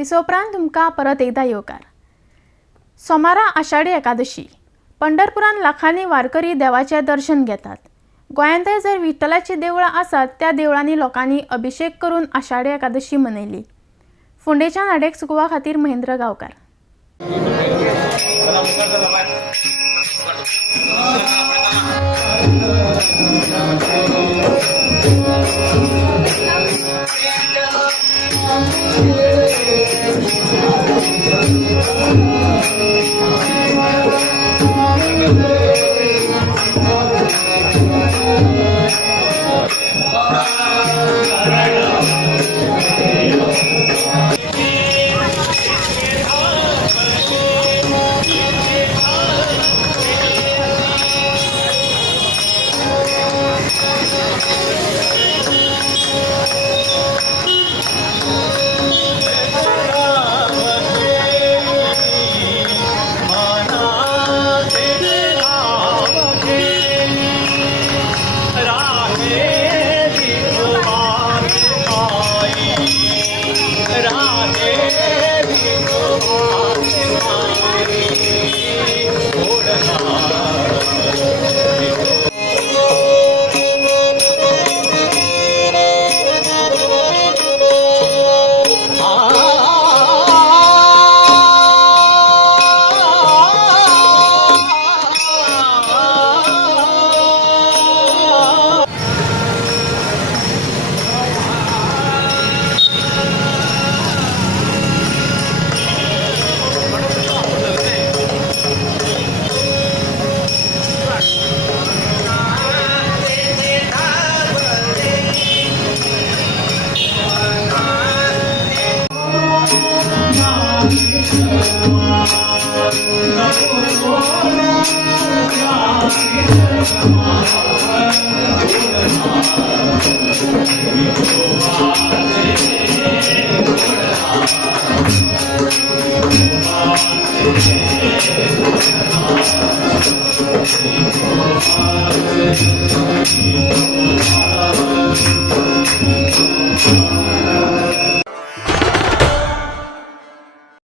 विसोपरांत तुमकां परत एकदा येवकार। सोमारा आषाढी एकादशी पंढरपुरांत लाखांनी वारकरी देवाचें दर्शन घेतात। गोंयांतय जर विठ्ठलाची देवळां आसात त्या देवळांनी लोकांनी अभिषेक करून आषाढी एकादशी मनयली। फोंडेच्या नाडेक सुकवा खातीर महेंद्र गांवकार।